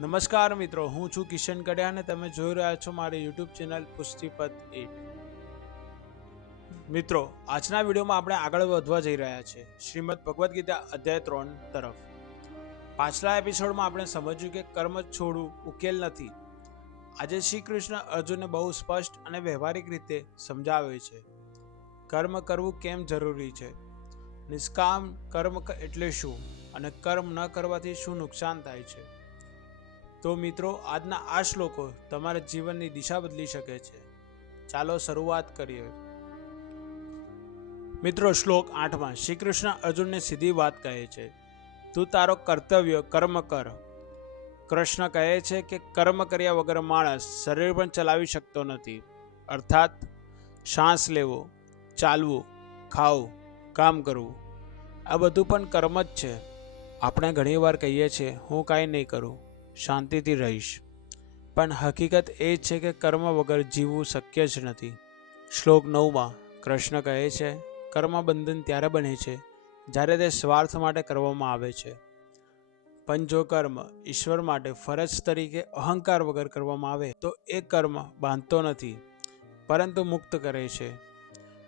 નમસ્કાર મિત્રો, હું છું કિશન કડિયા અને તમે જોઈ રહ્યા છો મારી યુટ્યુબ ચેનલ પુષ્ટિપદ એટ મિત્રો, આજના વિડીયોમાં આપણે આગળ વધવા જઈ રહ્યા છે શ્રીમદ ભગવદ્ ગીતા અધ્યાય ત્રણ તરફ. પાછલા એપિસોડમાં આપણે સમજ્યું કે કર્મ છોડવું ઉકેલ નથી. આજે શ્રી કૃષ્ણ અર્જુનને બહુ સ્પષ્ટ અને વ્યવહારિક રીતે સમજાવે છે. કર્મ કરવું કેમ જરૂરી છે? નિષ્કામ કર્મ એટલે શું? અને કર્મ ન કરવાથી શું નુકસાન થાય છે? તો મિત્રો, આજના આ શ્લોકો તમારા જીવનની દિશા બદલી શકે છે. ચાલો શરૂઆત કરીએ. મિત્રો, શ્લોક આઠમાં શ્રી કૃષ્ણ અર્જુનને સીધી વાત કહે છે. તું તારો કર્તવ્ય કર્મ કર. કૃષ્ણ કહે છે કે કર્મ કર્યા વગર માણસ શરીર પણ ચલાવી શકતો નથી. અર્થાત, શ્વાસ લેવો, ચાલવું, ખાવું, કામ કરવું, આ બધું પણ કર્મ જ છે. આપણે ઘણીવાર કહીએ છીએ, હું કાંઈ નહીં કરું. શાંતિથી રહીશ. પણ હકીકત એ છે કે કર્મ વગર જીવવું શક્ય જ નથી. શ્લોક નવમાં કૃષ્ણ કહે છે કર્મ બંધન ત્યારે બને છે જ્યારે તે સ્વાર્થ માટે કરવામાં આવે છે. પણ જો કર્મ ઈશ્વર માટે ફરજ તરીકે અહંકાર વગર કરવામાં આવે, તો એ કર્મ બાંધતો નથી, પરંતુ મુક્ત કરે છે.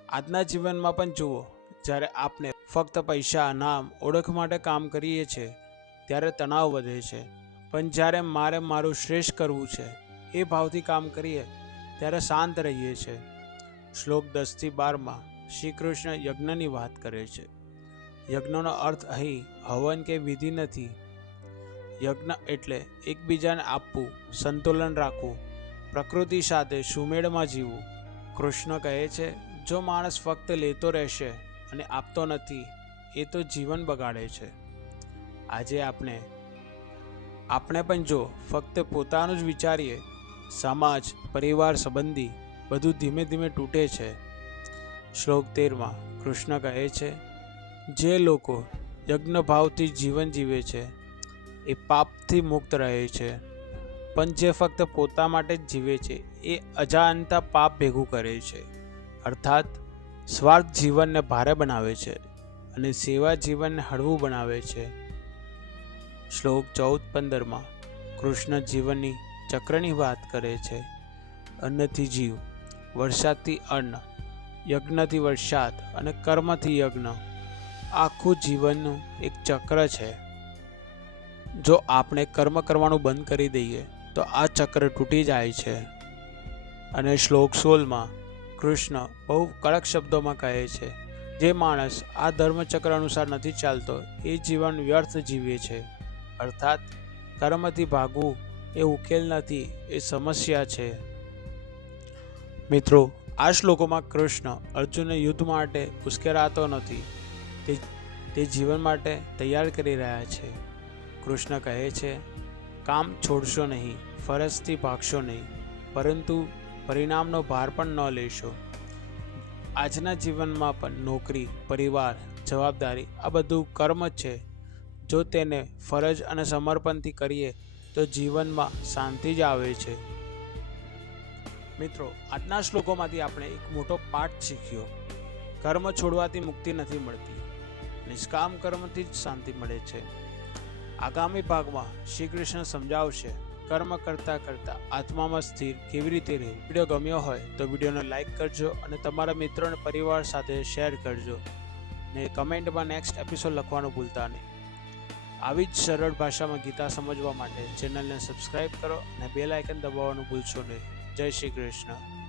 આજના જીવનમાં પણ જુઓ, જ્યારે આપણે ફક્ત પૈસા, નામ, ઓળખ માટે કામ કરીએ છીએ, ત્યારે તણાવ વધે છે. પણ જ્યારે મારે મારું શ્રેષ્ઠ કરવું છે, એ ભાવથી કામ કરીએ, ત્યારે શાંત રહીએ છીએ શ્લોક દસથી બારમાં શ્રી કૃષ્ણ યજ્ઞની વાત કરે છે. યજ્ઞનો અર્થ અહીં હવન કે વિધિ નથી. યજ્ઞ એટલે એકબીજાને આપવું, સંતુલન રાખવું, પ્રકૃતિ સાથે સુમેળમાં જીવવું. કૃષ્ણ કહે છે, જો માણસ ફક્ત લેતો રહેશે અને આપતો નથી, એ તો જીવન બગાડે છે. આજે આપણે આપણે પણ જો ફક્ત પોતાનું જ વિચારીએ, સમાજ, પરિવાર, સંબંધી, બધું ધીમે ધીમે તૂટે છે. શ્લોક તેરમાં કૃષ્ણ કહે છે, જે લોકો યજ્ઞ ભાવથી જીવન જીવે છે, એ પાપથી મુક્ત રહે છે. પણ જે ફક્ત પોતા માટે જ જીવે છે, એ અજાણતા પાપ ભેગું કરે છે. અર્થાત, સ્વાર્થ જીવનને ભારે બનાવે છે અને સેવા જીવનને હળવું બનાવે છે. શ્લોક ચૌદ પંદરમાં કૃષ્ણ જીવનની ચક્રની વાત કરે છે. અન્નથી જીવ વરસાદથી અન્ન, યજ્ઞથી વરસાદ અને કર્મથી યજ્ઞ. આખું જીવનનું એક ચક્ર છે. જો આપણે કર્મ કરવાનું બંધ કરી દઈએ, તો આ ચક્ર તૂટી જાય છે. અને શ્લોક સોલમાં કૃષ્ણ બહુ કડક શબ્દોમાં કહે છે, જે માણસ આ ધર્મચક્ર અનુસાર નથી ચાલતો, એ જીવન વ્યર્થ જીવે છે. અર્થાત કર્મથી ભાગવું એ ઉકેલ નથી, એ સમસ્યા છે. મિત્રો, આ શ્લોકોમાં કૃષ્ણ અર્જુનને યુદ્ધ માટે ઉશ્કેરાતો નથી, તે તે જીવન માટે તૈયાર કરી રહ્યા છે. કૃષ્ણ કહે છે, કામ છોડશો નહીં, ફરજથી ભાગશો નહીં, પરંતુ પરિણામનો ભાર પણ ન લેશો. આજના જીવનમાં પણ નોકરી, પરિવાર, જવાબદારી આ બધું કર્મ જ છે. જો તેને ફરજ અને સમર્પણથી કરીએ, તો જીવનમાં શાંતિ જ આવે છે. મિત્રો, આજના શ્લોકોમાંથી આપણે એક મોટો પાઠ શીખ્યો. કર્મ છોડવાથી મુક્તિ નથી મળતી. નિષ્કામ કર્મથી જ શાંતિ મળે છે. આગામી ભાગમાં શ્રી કૃષ્ણ સમજાવશે, કર્મ કરતા કરતા આત્મામાં સ્થિર કેવી રીતે રહેવું? વીડિયો ગમ્યો હોય તો વિડીયોને લાઈક કરજો અને તમારા મિત્રો અને પરિવાર સાથે શેર કરજો. ને કમેન્ટમાં નેક્સ્ટ એપિસોડ લખવાનું ભૂલતા નહીં. આવી જ સરળ ભાષામાં ગીતા સમજવા માટે ચેનલને સબસ્ક્રાઇબ કરો અને બેલ આઇકન દબાવવાનું ભૂલશો નહીં. જય શ્રી કૃષ્ણ.